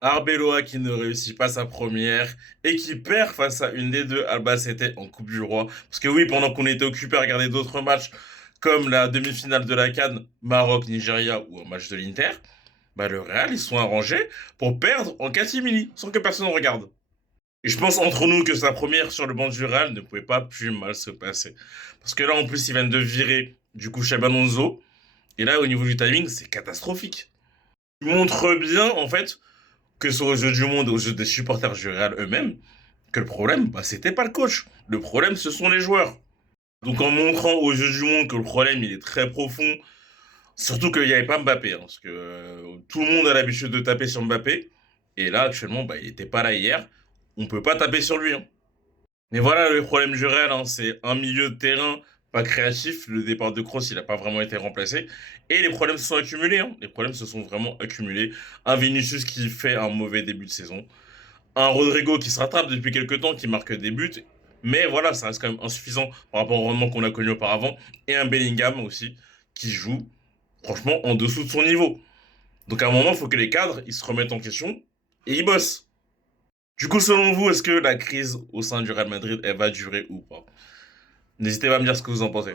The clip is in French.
Arbeloa qui ne réussit pas sa première et qui perd face à une des deux Albacete en Coupe du Roi. Parce que oui, pendant qu'on était occupé à regarder d'autres matchs, comme la demi-finale de la CAN, Maroc-Nigeria ou un match de l'Inter, bah le Real, ils sont arrangés pour perdre en catimini, sans que personne ne regarde. Et je pense entre nous que sa première sur le banc du Real ne pouvait pas plus mal se passer. Parce que là, en plus, ils viennent de virer du coup Xabi Alonso. Et là, au niveau du timing, c'est catastrophique. Il montre bien, en fait, que ce soit aux yeux du monde et aux yeux des supporters du Real eux-mêmes, que le problème, bah, c'était pas le coach. Le problème, ce sont les joueurs. Donc en montrant aux yeux du monde que le problème, il est très profond, surtout qu'il n'y avait pas Mbappé, hein, parce que tout le monde a l'habitude de taper sur Mbappé, et là, actuellement, bah, il n'était pas là hier, on peut pas taper sur lui, hein. Mais voilà le problème du Real, hein, c'est un milieu de terrain pas créatif, le départ de Kroos, il n'a pas vraiment été remplacé, et les problèmes se sont accumulés, hein. Les problèmes se sont vraiment accumulés. Un Vinicius qui fait un mauvais début de saison, un Rodrigo qui se rattrape depuis quelques temps, qui marque des buts, mais voilà, ça reste quand même insuffisant par rapport au rendement qu'on a connu auparavant, et un Bellingham aussi, qui joue franchement en dessous de son niveau. Donc à un moment, il faut que les cadres, ils se remettent en question, et ils bossent. Du coup, selon vous, est-ce que la crise au sein du Real Madrid, elle va durer ou pas? N'hésitez pas à me dire ce que vous en pensez.